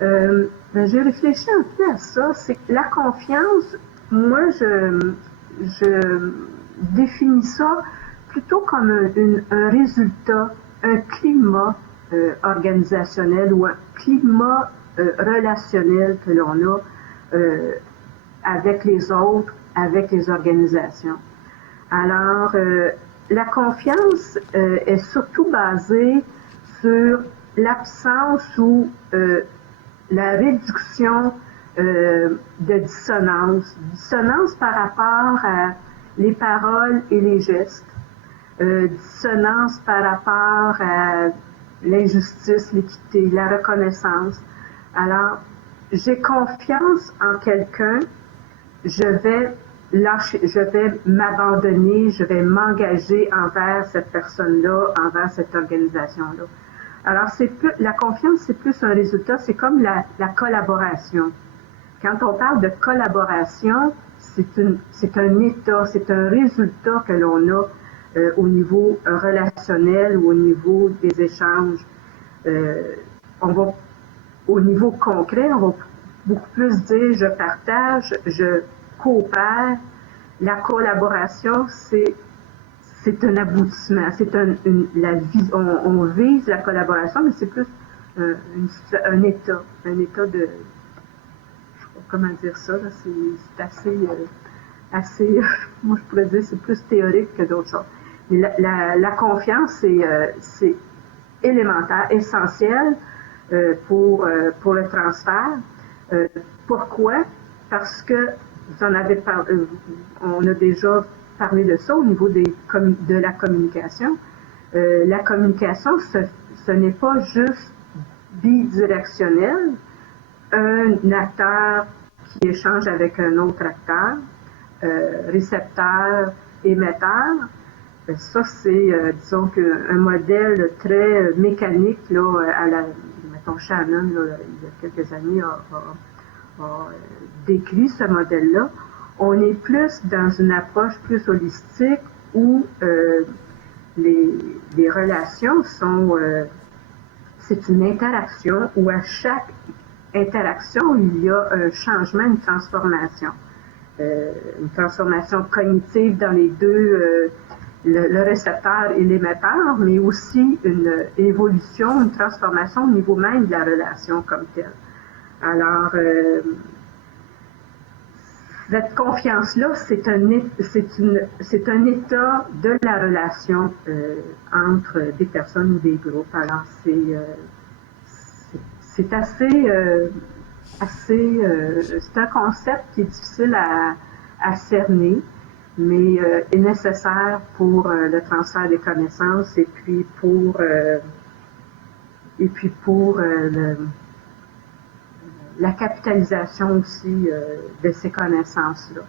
J'ai réfléchi un peu à ça. C'est que la confiance, moi, je définis ça plutôt comme un résultat, un climat organisationnel ou un climat relationnel que l'on a euh, avec les autres, avec les organisations. Alors, la confiance est surtout basée sur l'absence ou la réduction de dissonance. Dissonance par rapport à les paroles et les gestes. Dissonance par rapport à l'injustice, l'équité, la reconnaissance. Alors, j'ai confiance en quelqu'un, je vais lâcher, je vais m'abandonner, je vais m'engager envers cette personne-là, envers cette organisation-là. Alors, la confiance, c'est plus un résultat, c'est comme la collaboration. Quand on parle de collaboration, c'est un état, c'est un résultat que l'on a au niveau relationnel ou au niveau des échanges. Euh, on va au niveau concret, on va beaucoup plus dire je partage, je coopère. La collaboration, c'est un aboutissement, c'est on vise la collaboration, mais c'est plus un état de, comment dire ça, c'est assez, moi je pourrais dire c'est plus théorique que d'autres choses. Mais la confiance, c'est élémentaire, essentiel pour le transfert. Euh, Pourquoi? Parce que vous en avez parlé, on a déjà parlé de ça au niveau de la communication. La communication, ce n'est pas juste bidirectionnel, un acteur qui échange avec un autre acteur, récepteur, émetteur. Ça, c'est, disons, un modèle très mécanique, là, mettons, Shannon, là, il y a quelques années, a décrit ce modèle-là. On est plus dans une approche plus holistique où les relations sont, c'est une interaction où à chaque interaction, il y a un changement, une transformation cognitive dans les deux, le récepteur et l'émetteur, mais aussi une évolution, une transformation au niveau même de la relation comme telle. Alors, cette confiance-là, c'est un état de la relation entre des personnes ou des groupes. Alors, c'est c'est un concept qui est difficile à cerner, mais est nécessaire pour le transfert des connaissances et puis pour la capitalisation aussi de ces connaissances-là.